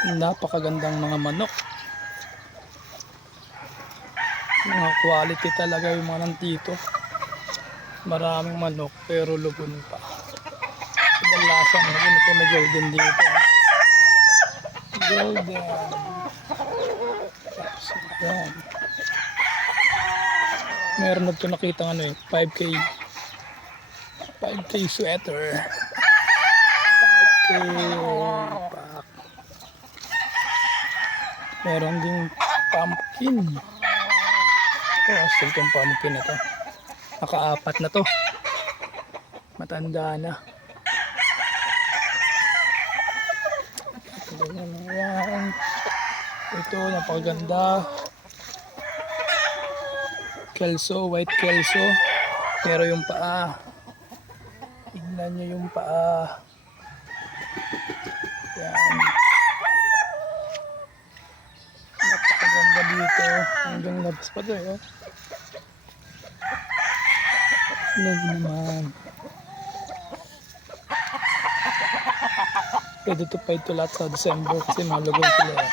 Napakagandang mga manok. Mga quality talaga yung mga nandito. Maraming manok pero lugon pa. Kadalasan lugon ito na golden dito. Golden. Tapos yan. Meron na ito nakita ano eh, 5K sweater. 5K pack. Meron ding pumpkin. Ito itong pumpkin na to. Naka-4 na to. Matanda na. Ito napakaganda. Kelso, white kelso. Pero yung paa. Tignan nyo yung paa. Yan. Napakaganda dito. Hanggang labas pa to eh. Lag naman. Pwede to pa ito lahat sa December kasi mga lugon sila eh.